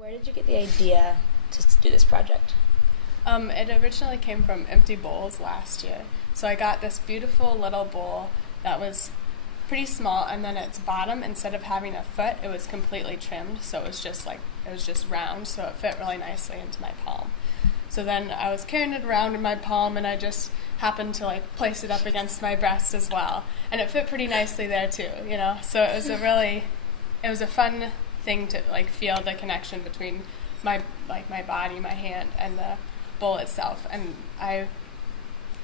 Where did you get the idea to do this project? It originally came from empty bowls last year. So I got this beautiful little bowl that was pretty small, and then its bottom, instead of having a foot, it was completely trimmed. So it was just round, so it fit really nicely into my palm. So then I was carrying it around in my palm, and I just happened to place it up against my breast as well, and it fit pretty nicely there too. So it was a fun thing to feel the connection between my body, my hand, and the bowl itself. And I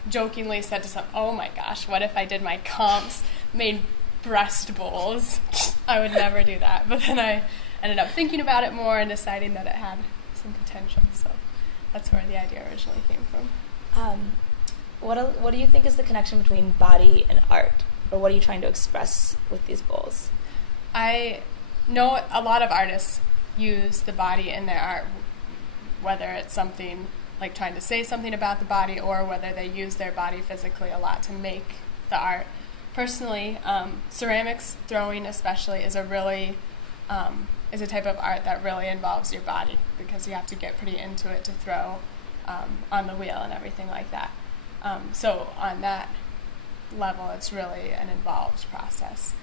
jokingly said to someone, "Oh my gosh, what if I did my comps made breast bowls?" I would never do that. But then I ended up thinking about it more and deciding that it had some potential. So that's where the idea originally came from. What do you think is the connection between body and art? Or what are you trying to express with these bowls? I know a lot of artists use the body in their art, whether it's something like trying to say something about the body or whether they use their body physically a lot to make the art. Personally, ceramics throwing especially is a type of art that really involves your body because you have to get pretty into it to throw on the wheel and everything like that. So on that level, it's really an involved process.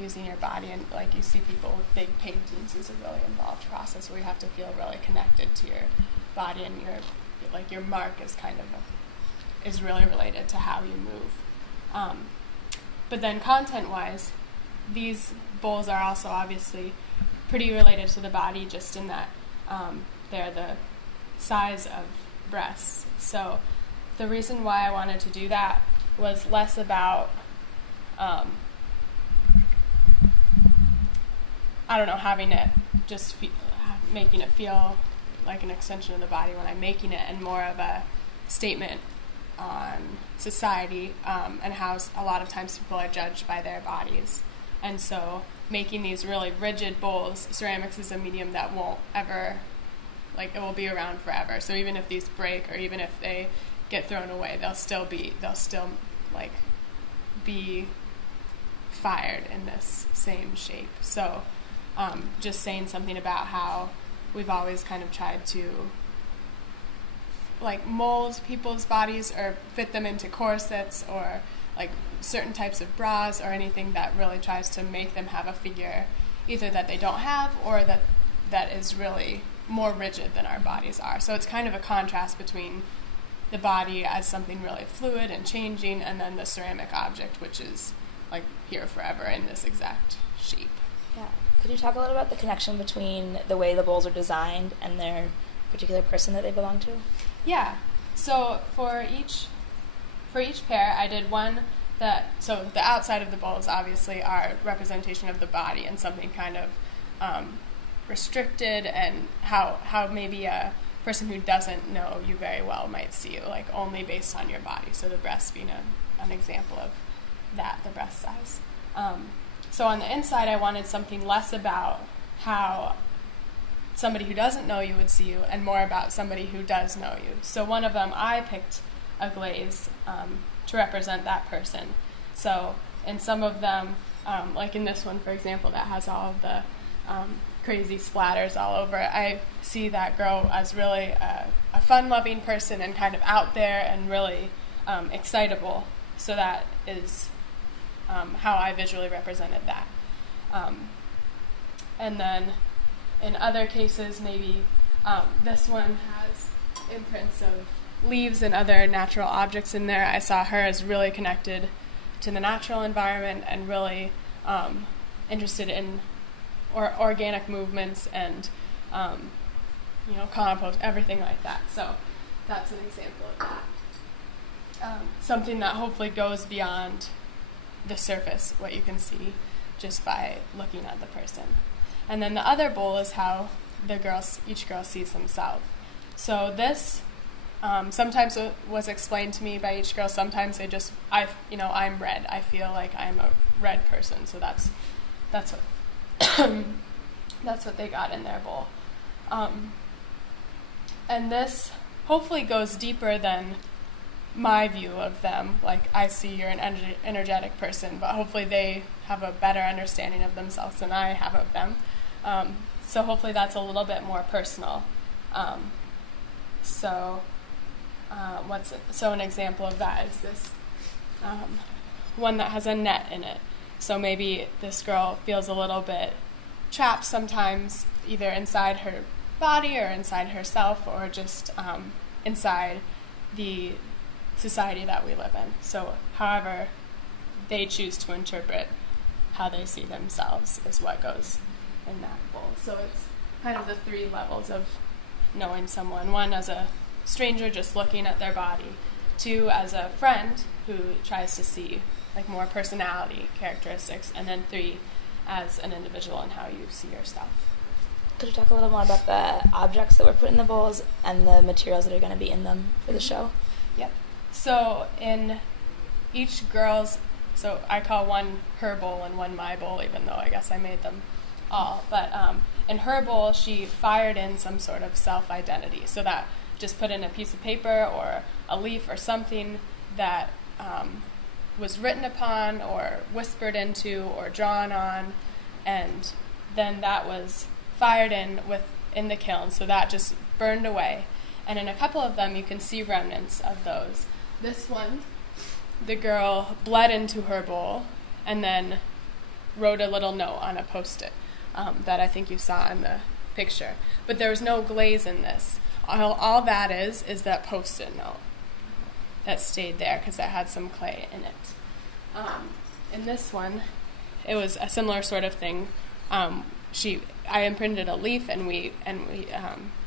Using your body, and you see people with big paintings is a really involved process where you have to feel really connected to your body, and your mark is really related to how you move. But then content-wise, these bowls are also obviously pretty related to the body, just in that they're the size of breasts. So the reason why I wanted to do that was less about having it making it feel like an extension of the body when I'm making it, and more of a statement on society and how a lot of times people are judged by their bodies. And so making these really rigid bowls, ceramics is a medium that won't ever, it will be around forever. So even if these break or even if they get thrown away, they'll still be fired in this same shape. So just saying something about how we've always kind of tried to mold people's bodies or fit them into corsets or certain types of bras or anything that really tries to make them have a figure either that they don't have or that is really more rigid than our bodies are. So it's kind of a contrast between the body as something really fluid and changing, and then the ceramic object, which is here forever in this exact shape. Yeah. Could you talk a little about the connection between the way the bowls are designed and their particular person that they belong to? Yeah. So for each pair, I did one so the outside of the bowls obviously are representation of the body and something kind of restricted, and how maybe a person who doesn't know you very well might see you, only based on your body. So the breast being an example of that, the breast size. So on the inside, I wanted something less about how somebody who doesn't know you would see you and more about somebody who does know you. So one of them, I picked a glaze to represent that person. So in some of them, like in this one, for example, that has all of the crazy splatters all over it, I see that girl as really a fun-loving person and kind of out there and really excitable. So that is how I visually represented that. And then in other cases, maybe this one has imprints of leaves and other natural objects in there. I saw her as really connected to the natural environment and really interested in organic movements and compost, everything like that. So that's an example of that. Something that hopefully goes beyond the surface, what you can see just by looking at the person. And then the other bowl is how each girl sees themselves. So this sometimes was explained to me by each girl. Sometimes they just, I'm red. I feel like I'm a red person. So that's what that's what they got in their bowl. And this hopefully goes deeper than my view of them. I see you're an energetic person, but hopefully they have a better understanding of themselves than I have of them. So hopefully that's a little bit more personal. So an example of that is this one that has a net in it. So maybe this girl feels a little bit trapped sometimes, either inside her body or inside herself, or just inside the society that we live in. So however they choose to interpret how they see themselves is what goes in that bowl. So it's kind of the 3 levels of knowing someone. 1, as a stranger just looking at their body. 2, as a friend who tries to see like more personality characteristics. And then 3, as an individual and how you see yourself. Could you talk a little more about the objects that were put in the bowls and the materials that are going to be in them for the show? Yep. So in each girl's, so I call one her bowl and one my bowl, even though I guess I made them all. But in her bowl, she fired in some sort of self-identity. So that just put in a piece of paper or a leaf or something that was written upon or whispered into or drawn on, and then that was fired in the kiln, so that just burned away. And in a couple of them you can see remnants of those. This one, the girl bled into her bowl and then wrote a little note on a Post-it that I think you saw in the picture. But there was no glaze in this. All that is that Post-it note that stayed there because it had some clay in it. In this one, it was a similar sort of thing. I imprinted a leaf and we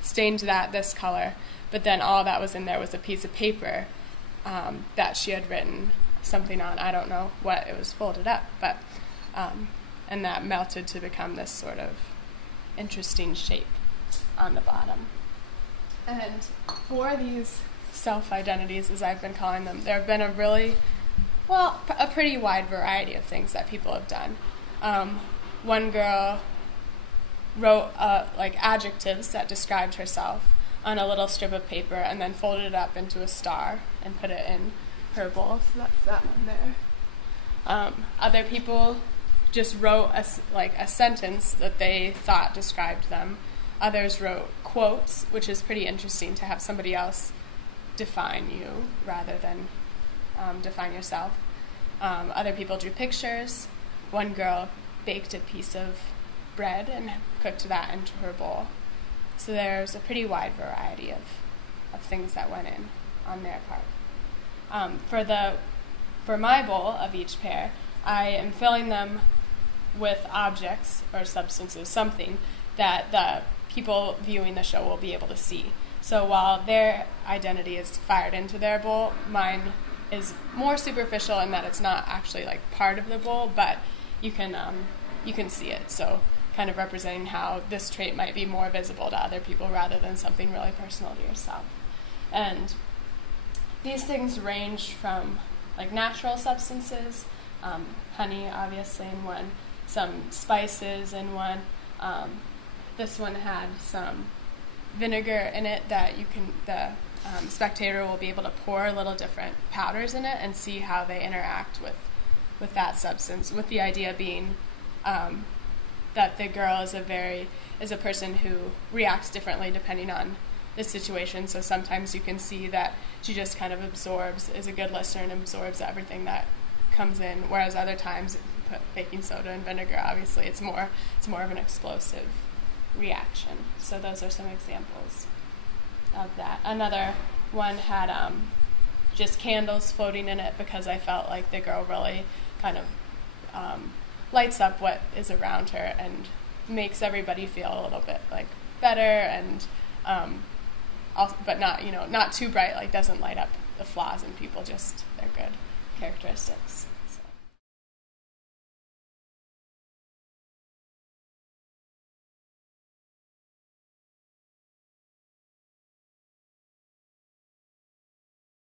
stained that this color, but then all that was in there was a piece of paper that she had written something on. I don't know what, it was folded up, but and that melted to become this sort of interesting shape on the bottom. And for these self-identities, as I've been calling them, there have been a pretty wide variety of things that people have done. One girl wrote like adjectives that described herself on a little strip of paper and then folded it up into a star and put it in her bowl. So that's that one there. Other people just wrote a sentence that they thought described them. Others wrote quotes, which is pretty interesting to have somebody else define you rather than define yourself. Other people drew pictures. One girl baked a piece of bread and cooked that into her bowl. So there's a pretty wide variety of things that went in on their part. For my bowl of each pair, I am filling them with objects or substances, something that the people viewing the show will be able to see. So while their identity is fired into their bowl, mine is more superficial in that it's not actually like part of the bowl, but you can see it. So kind of representing how this trait might be more visible to other people rather than something really personal to yourself. And these things range from like natural substances, honey obviously in one, some spices in one. This one had some vinegar in it that the spectator will be able to pour little different powders in it and see how they interact with that substance, with the idea being that the girl is a person who reacts differently depending on the situation. So sometimes you can see that she just kind of is a good listener and absorbs everything that comes in, whereas other times, if you put baking soda and vinegar, obviously it's more of an explosive reaction. So those are some examples of that. Another one had just candles floating in it because I felt like the girl really kind of lights up what is around her and makes everybody feel a little bit like better and also, but not too bright, like doesn't light up the flaws in people, just their good characteristics.